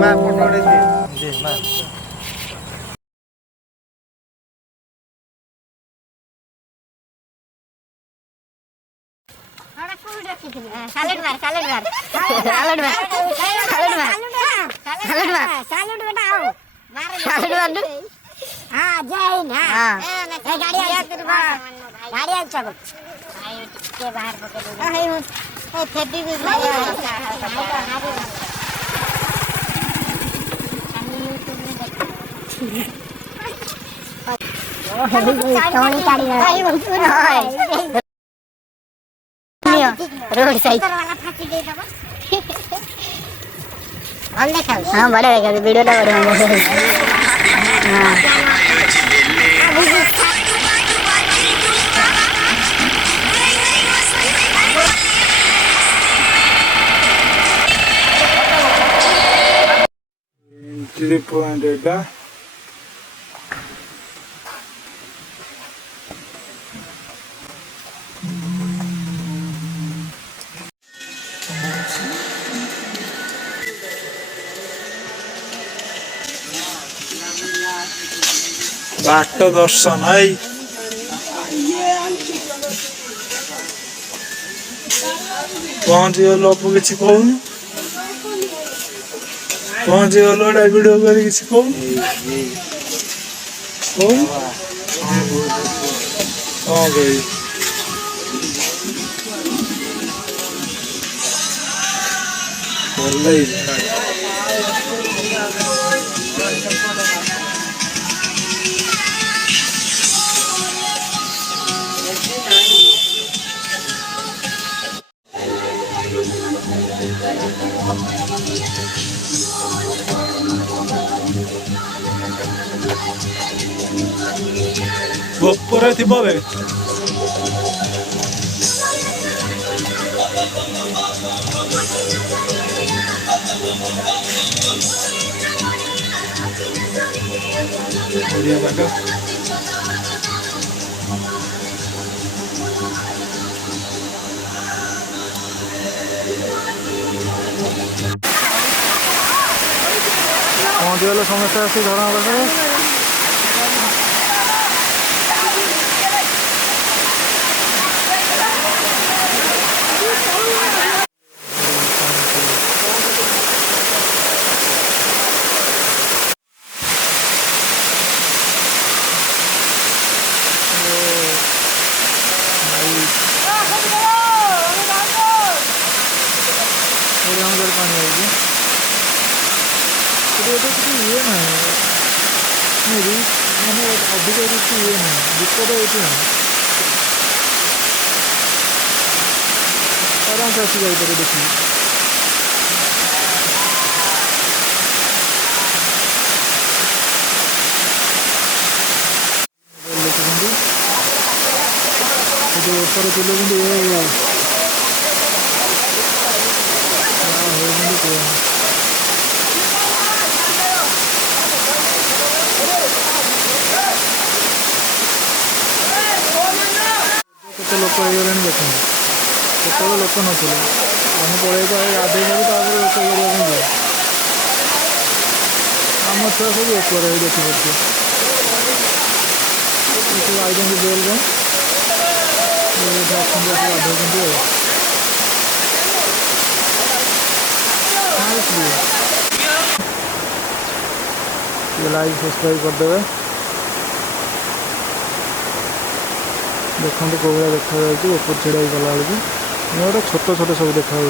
माँ फोटो दे माँ सैलेड मार सैलेड मार सैलेड मार सैलेड मार सैलेड मार सैलेड बेटा आओ मार सैलेड मार हां जय हिंद हां ए गाड़ी आ तेरे गाड़ी आ चलो भाई के बाहर पकड़ ए फेटी भी रोड साइड हाँ बड़े देखा वीडियो टा बड़े एंट्री पॉइंट एटा बाट दर्शन है पहुंच गल अपू किसी कहून पहुंच गल गोटे वीडियो कर किसी कहून हाँ भाई गोपुर थी बे पहुँची गल समस्त आस धरा पाखे पानी आएगी ये ना मैंने अधिक ये ना दिक्कत है आराम से आसी जापर देखिए ऊपर चलते केते लोक हो देखते केत लोक नी आम पड़े गाधे लोक करवा आम छुआ सब ऊपर देखी पार्टी आई बेल गन गाधे लाइक सब्सक्राइब करदे देखते कौ भाई देखा ऊपर छिड़ा गला बेलू गोटे छोट छोट सब देखा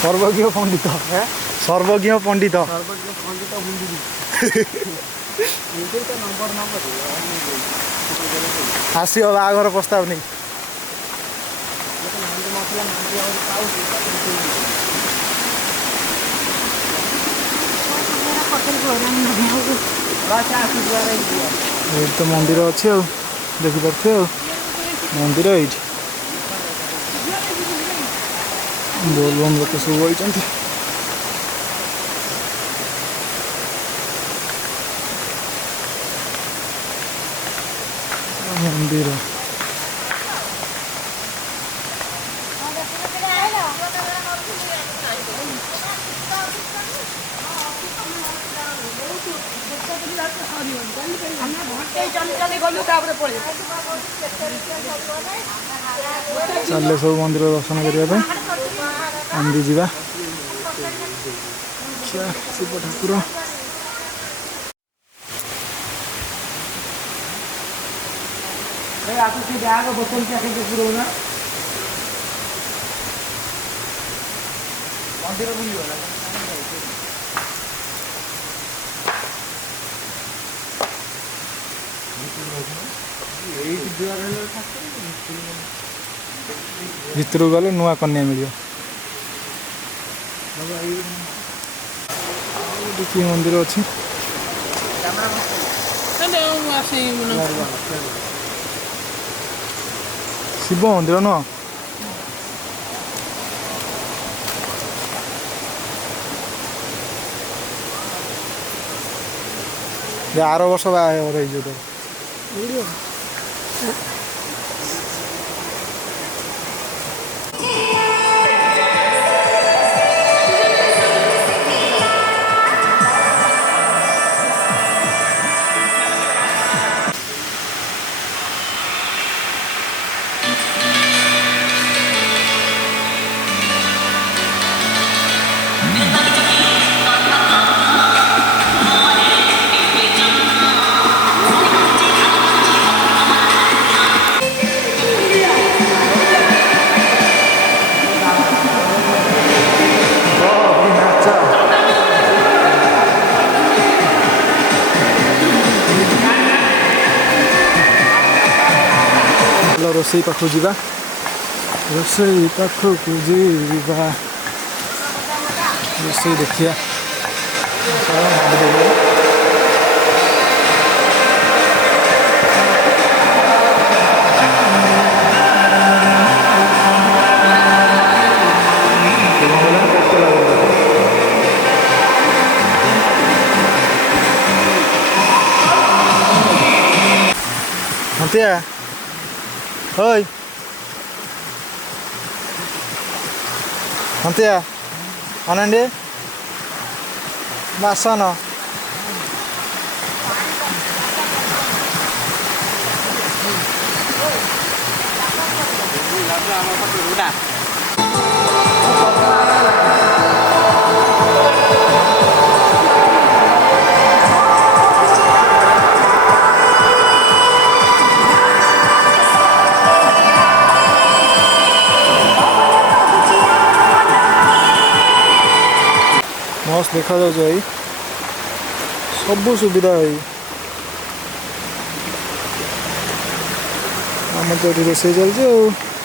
सर्वज्ञ पंडित सर्वज्ञ पंडित आसो बाघर प्रस्ताव नहीं तो मंदिर अच्छे देखिपे मंदिर ये बोलबम लोक सब बही मंदिर चले सब मंदिर दर्शन करने आम भी जा शिव ठाकुर मंदिर भितर गले नुआ कन्या मिल कि मंदिर अच्छी शिव मंदिर नुह आर वर्ष बाहर रोसई पाखु जा रोसई पाखक जा रोसई देखिया हंतिया Hoi. Hentiya. Anandi. Basana. मस्त देखा जाए सब सुविधा है आम तो रोसे चलते।